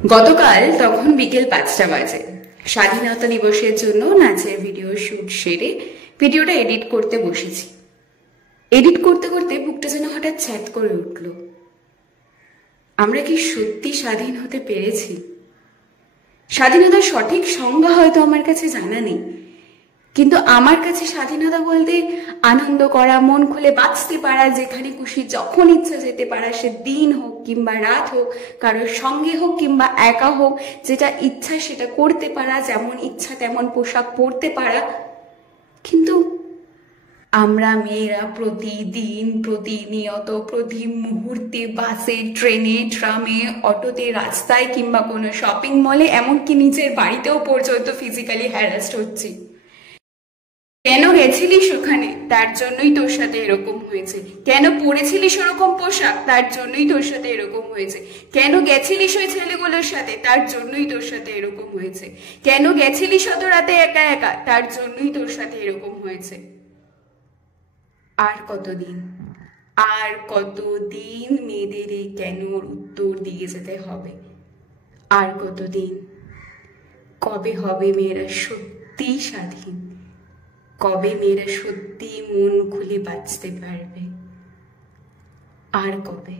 গতকাল তখন বিকেল 5টা বাজে। স্বাধীনতা দিবসের জন্য নাচের ভিডিও শুট সেরে ভিডিওটা এডিট করতে বসেছি। এডিট করতে করতে বুকটা যেন হঠাৎ ছ্যাঁত করে উঠল। আমরা কি সত্যি স্বাধীন হতে পেরেছি? স্বাধীনতার সঠিক সংজ্ঞা হয়তো আমার কাছে জানা নেই, কিন্তু আমার কাছে স্বাধীনতা বলতে আনন্দ করা, মন খুলে বাঁচতে পারা, যেখানে খুশি যখন ইচ্ছা যেতে পারা, সে দিন হোক কিংবা রাত হোক, কারোর সঙ্গে হোক কিংবা একা হোক, যেটা ইচ্ছা সেটা করতে পারা, যেমন ইচ্ছা তেমন পোশাক পরতে পারা। কিন্তু আমরা মেয়েরা প্রতিদিন, প্রতিনিয়ত, প্রতি মুহূর্তে বাসে, ট্রেনে, ট্রামে, অটোতে, রাস্তায় কিংবা কোনো শপিং মলে, এমনকি নিজের বাড়িতেও পর্যন্ত ফিজিক্যালি হ্যারাসড হচ্ছি। কেন গেছিলিস ওখানে? তার জন্যই তোর সাথে এরকম হয়েছে। কেন পরেছিলিস ওরকম পোশাক? তার জন্যই তোর সাথে এরকম হয়েছে। কেন গেছিলিস ওই ছেলেগুলোর সাথে? তার জন্যই তোর সাথে এরকম হয়েছে। কেন গেছিলিস অত রাতে একা একা? তার জন্যই তোর সাথে এরকম হয়েছে। আর কতদিন, আর কতদিন মেয়েদের এই কেনর উত্তর দিয়ে যেতে হবে? আর কতদিন? কবে হবে মেয়েরা সত্যি স্বাধীন? কবে মেয়েরা সত্যি মন খুলে বাঁচতে পারবে? আর কবে?